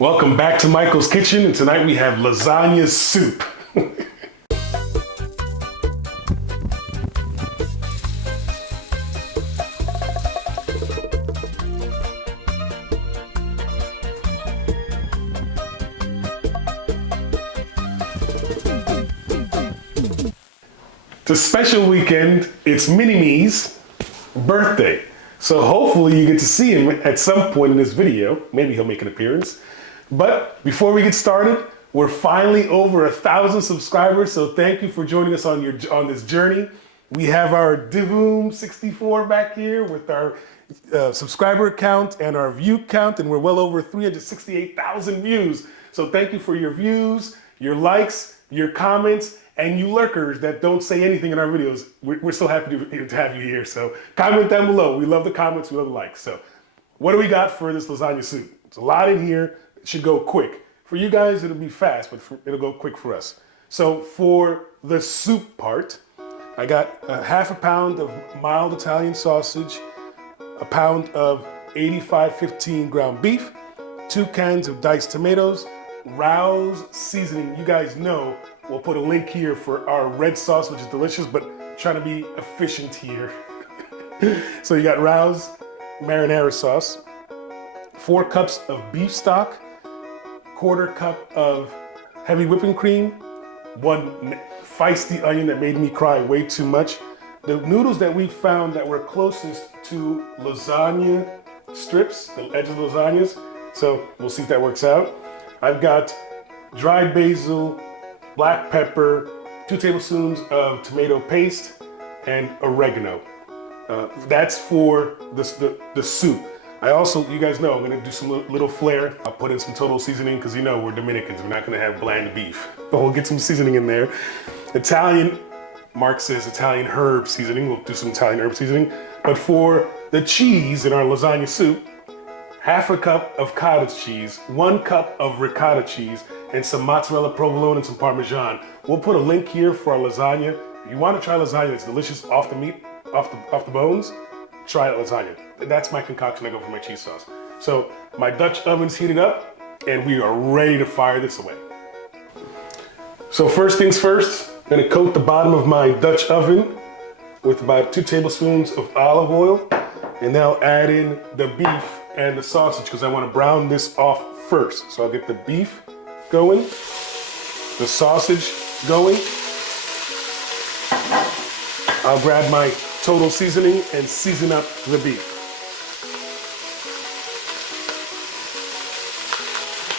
Welcome back to Michael's Kitchen, and tonight we have lasagna soup. It's a special weekend. It's Mini-Me's birthday. So hopefully you get to see him at some point in this video. Maybe he'll make an appearance. But before we get started, we're finally over 1,000 subscribers. So thank you for joining us on this journey. We have our Divoom 64 back here with our subscriber count and our view count, and we're well over 368,000 views. So thank you for your views, your likes, your comments, and you lurkers that don't say anything in our videos. We're so happy to have you here. So comment down below. We love the comments, we love the likes. So what do we got for this lasagna soup? It's a lot in here. It should go quick. For you guys, it'll be fast, but it'll go quick for us. So for the soup part, I got a half a pound of mild Italian sausage, a pound of 85-15 ground beef, 2 cans of diced tomatoes, Rouse seasoning. You guys know we'll put a link here for our red sauce, which is delicious, but trying to be efficient here. So you got Rouse marinara sauce, 4 cups of beef stock, 1/4 cup of heavy whipping cream, 1 feisty onion that made me cry way too much. The noodles that we found that were closest to lasagna strips, the edge of the lasagnas, so we'll see if that works out. I've got dried basil, black pepper, 2 tablespoons of tomato paste, and oregano. That's for the soup. I also, you guys know, I'm gonna do some little flair. I'll put in some total seasoning because you know we're Dominicans. We're not gonna have bland beef, but we'll get some seasoning in there. Italian, Mark says Italian herb seasoning. We'll do some Italian herb seasoning. But for the cheese in our lasagna soup, half a cup of cottage cheese, 1 cup of ricotta cheese, and some mozzarella provolone and some Parmesan. We'll put a link here for our lasagna. If you want to try lasagna that's delicious off the meat, off the bones, try lasagna. That's my concoction I go for my cheese sauce. So my Dutch oven's heated up and we are ready to fire this away. So first things first, I'm gonna coat the bottom of my Dutch oven with about 2 tablespoons of olive oil, and then I'll add in the beef and the sausage because I want to brown this off first. So I'll get the beef going, the sausage going. I'll grab my total seasoning and season up the beef.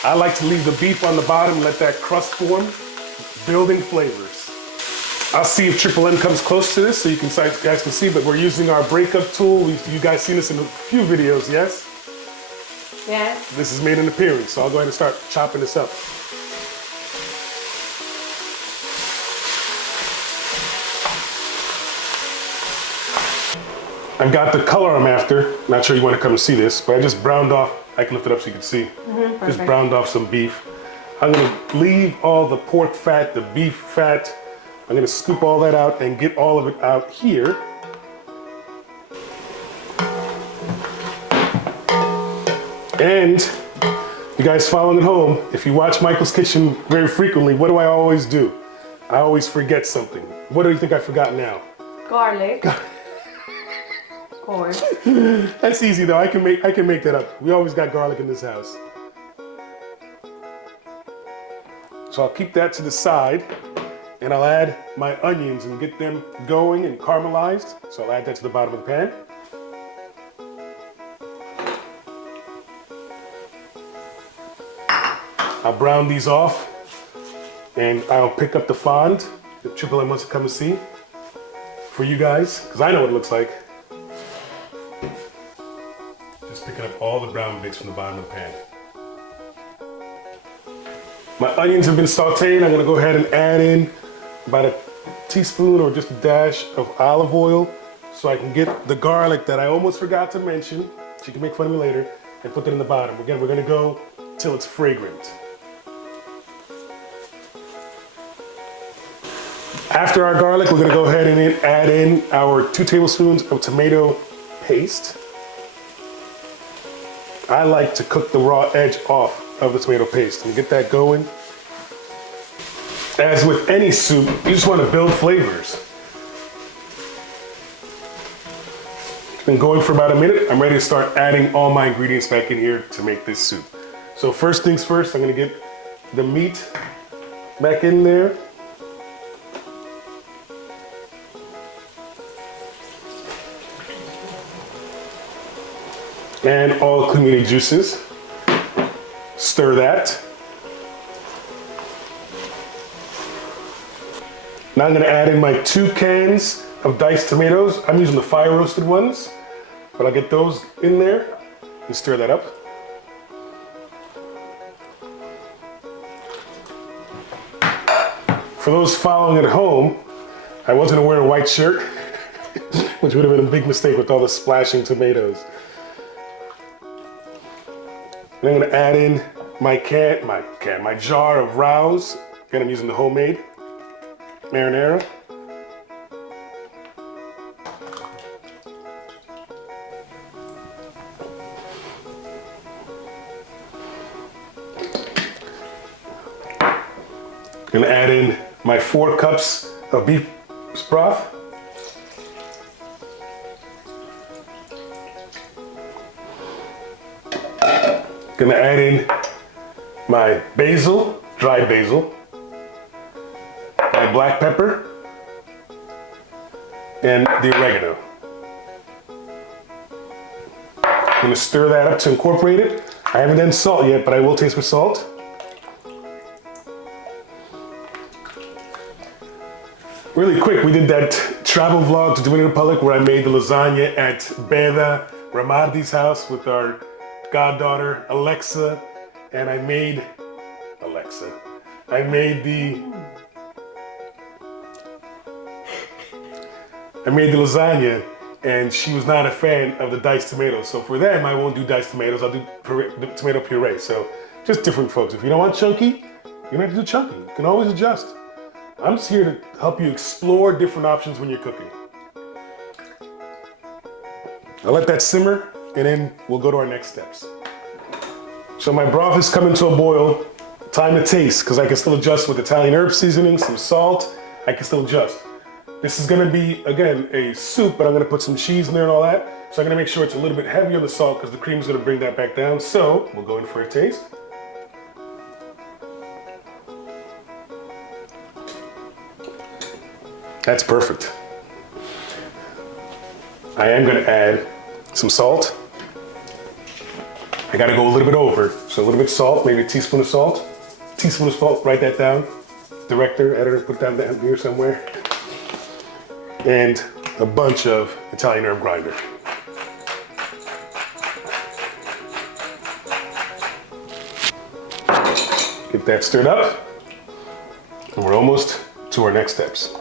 I like to leave the beef on the bottom, let that crust form, building flavors. I'll see if Triple M comes close to this so you guys can see, but we're using our breakup tool. You guys seen this in a few videos, yes? Yes. This has made an appearance, so I'll go ahead and start chopping this up. I've got the color I'm after. Not sure you want to come and see this, but I just browned off. I can lift it up so you can see. Just browned off some beef. I'm gonna leave all the pork fat, the beef fat. I'm gonna scoop all that out and get all of it out here. And you guys following at home, if you watch Michael's Kitchen very frequently, what do I always do? I always forget something. What do you think I forgot now? Garlic. Corn. That's easy though. I can make that up. We always got garlic in this house. So I'll keep that to the side, and I'll add my onions and get them going and caramelized. So I'll add that to the bottom of the pan. I'll brown these off, and I'll pick up the fond that Triple M wants to come and see for you guys, because I know what it looks like. Just picking up all the brown bits from the bottom of the pan. My onions have been sauteed. I'm gonna go ahead and add in about a teaspoon or just a dash of olive oil so I can get the garlic that I almost forgot to mention, so you can make fun of me later, and put that in the bottom. Again, we're gonna go till it's fragrant. After our garlic, we're gonna go ahead and add in our 2 tablespoons of tomato paste. I like to cook the raw edge off of the tomato paste and get that going. As with any soup, you just want to build flavors. Been going for about a minute. I'm ready to start adding all my ingredients back in here to make this soup. So first things first, I'm gonna get the meat back in there. And all community juices. Stir that. Now I'm gonna add in my 2 cans of diced tomatoes. I'm using the fire roasted ones, but I'll get those in there and stir that up. For those following at home, I was gonna wear a white shirt, which would have been a big mistake with all the splashing tomatoes. And I'm gonna add in my jar of Rouse. Again, I'm using the homemade marinara. Gonna add in my 4 cups of beef broth. Gonna add in my basil, dried basil, my black pepper, and the oregano. I'm gonna stir that up to incorporate it. I haven't done salt yet, but I will taste for salt. Really quick, we did that travel vlog to Dominican Republic where I made the lasagna at Beda Ramardi's house with our goddaughter Alexa, and I made the lasagna, and she was not a fan of the diced tomatoes. So for them, I won't do diced tomatoes, I'll do tomato puree. So just different folks. If you don't want chunky, you don't have to do chunky. You can always adjust. I'm just here to help you explore different options when you're cooking. I'll let that simmer, and then we'll go to our next steps. So my broth is coming to a boil. Time to taste, because I can still adjust with Italian herb seasoning, some salt. I can still adjust. This is gonna be, again, a soup, but I'm gonna put some cheese in there and all that. So I'm gonna make sure it's a little bit heavier on the salt, because the cream is gonna bring that back down. So we'll go in for a taste. That's perfect. I am gonna add some salt. I gotta go a little bit over. So a little bit of salt, maybe a teaspoon of salt. Teaspoon of salt, write that down. Director, editor, put that down here somewhere. And a bunch of Italian herb grinder. Get that stirred up. And we're almost to our next steps.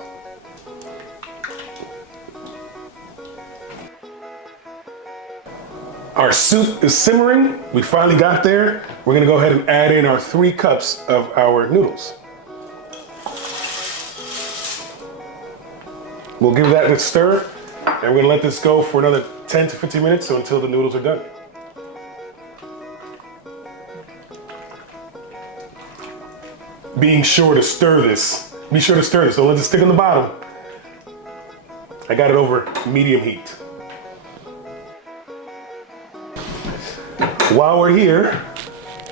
Our soup is simmering. We finally got there. We're gonna go ahead and add in our 3 cups of our noodles. We'll give that a stir, and we're gonna let this go for another 10 to 15 minutes, so until the noodles are done. Be sure to stir this. Don't let it stick on the bottom. I got it over medium heat. While we're here,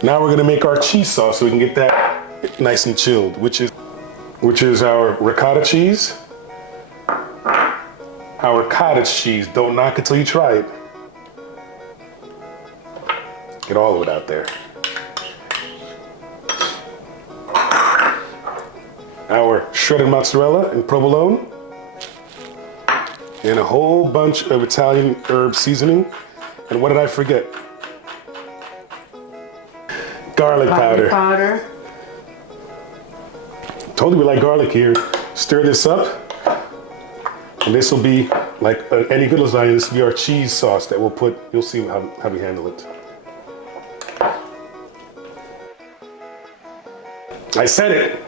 now we're gonna make our cheese sauce so we can get that nice and chilled, which is our ricotta cheese, our cottage cheese. Don't knock it till you try it. Get all of it out there. Our shredded mozzarella and provolone, and a whole bunch of Italian herb seasoning. And what did I forget? Garlic powder. Told you we like garlic here. Stir this up, and this will be like any good lasagna. This will be our cheese sauce that we'll put. You'll see how we handle it. I said it.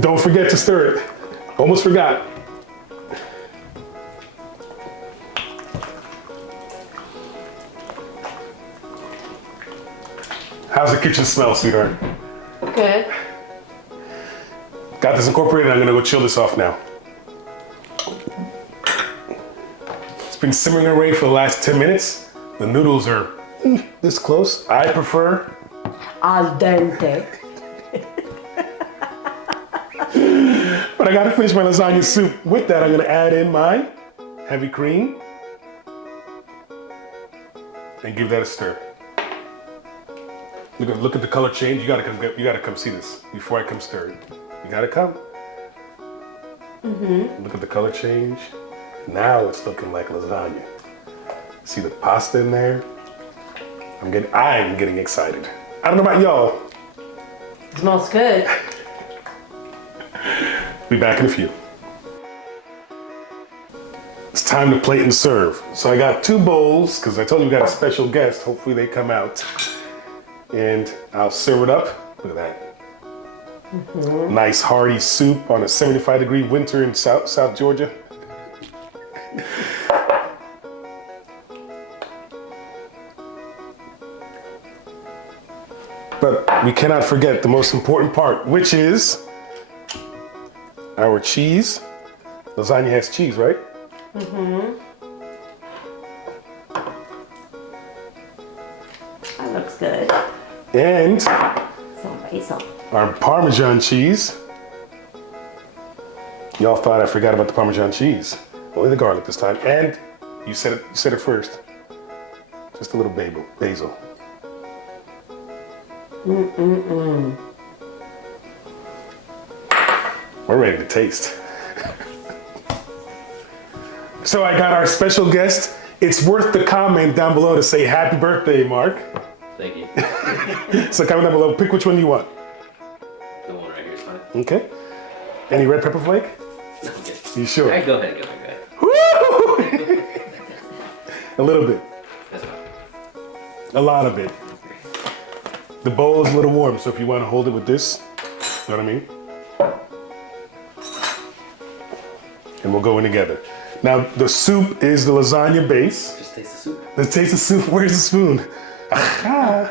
Don't forget to stir it. Almost forgot. How's the kitchen smell, sweetheart? Good. Got this incorporated. I'm gonna go chill this off now. It's been simmering away for the last 10 minutes. The noodles are this close. I prefer Al dente. But I gotta finish my lasagna soup. With that, I'm gonna add in my heavy cream and give that a stir. Look at the color change. You gotta come see this before I come stir it. You gotta come. Look at the color change. Now it's looking like lasagna. See the pasta in there? I'm getting excited. I don't know about y'all. It smells good. Be back in a few. It's time to plate and serve. So I got 2 bowls, because I told you we got a special guest. Hopefully they come out. And I'll serve it up. Look at that. Nice hearty soup on a 75-degree winter in South Georgia. But we cannot forget the most important part, which is our cheese. Lasagna has cheese, right? That looks good. And Some basil. our Parmesan cheese. Y'all thought I forgot about the Parmesan cheese. Only the garlic this time. And you said it first. Just a little basil. We're ready to taste. So I got our special guest. It's worth the comment down below to say happy birthday, Mark. Thank you. So comment down below, pick which one you want. The one right here is fine. Okay. Any red pepper flake? Okay. You sure? All right, go ahead. Woo! A little bit. That's fine. A lot of it. The bowl is a little warm, so if you want to hold it with this, you know what I mean? And we'll go in together. Now, the soup is the lasagna base. Just taste the soup. Let's taste the soup. Where's the spoon?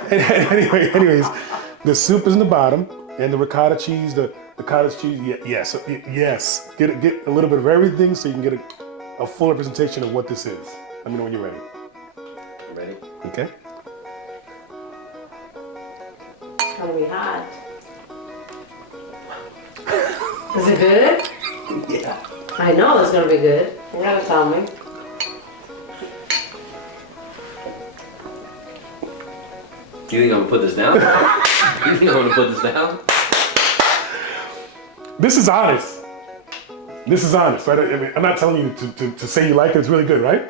Anyways, the soup is in the bottom, and the ricotta cheese, the cottage cheese, yes. Get a little bit of everything so you can get a full representation of what this is. Let me know when you're ready. Ready? Okay? It's gonna be hot. Is it good? Yeah. I know it's gonna be good. You gotta tell me. You think I'm gonna put this down? You think I'm gonna put this down? This is honest. This is honest, right? I mean, I'm not telling you to say you like it. It's really good, right?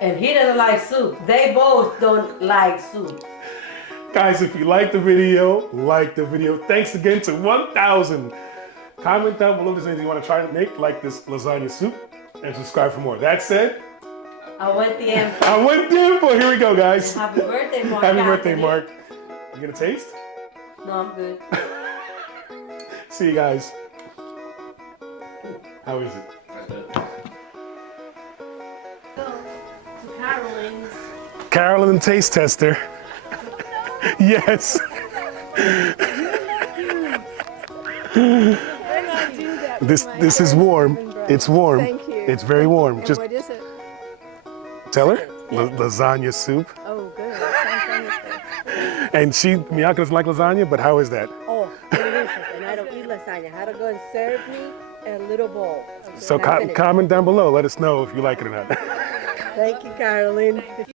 And he doesn't like soup. They both don't like soup. Guys, if you like the video, like the video. Thanks again to 1,000. Comment down below if there's anything you want to try to make, like this lasagna soup, and subscribe for more. That said, I went the end. I went there for. Here we go, guys. Happy birthday, Mark. Happy birthday, Anthony. Mark. You gonna taste? No, I'm good. See you guys. How is it? That's good. So, to Caroline's. Carolyn and Taste Tester. Yes. This is warm. It's warm. Thank you. It's very warm. And Just what is it? tell her. Lasagna soup. Oh, good. Sounds wonderful. And Miyako doesn't like lasagna, but how is that? Oh, delicious. And I don't eat lasagna. How to go and serve me a little bowl. Okay, So and I finish. comment down below. Let us know if you like it or not. Thank you, Caroline.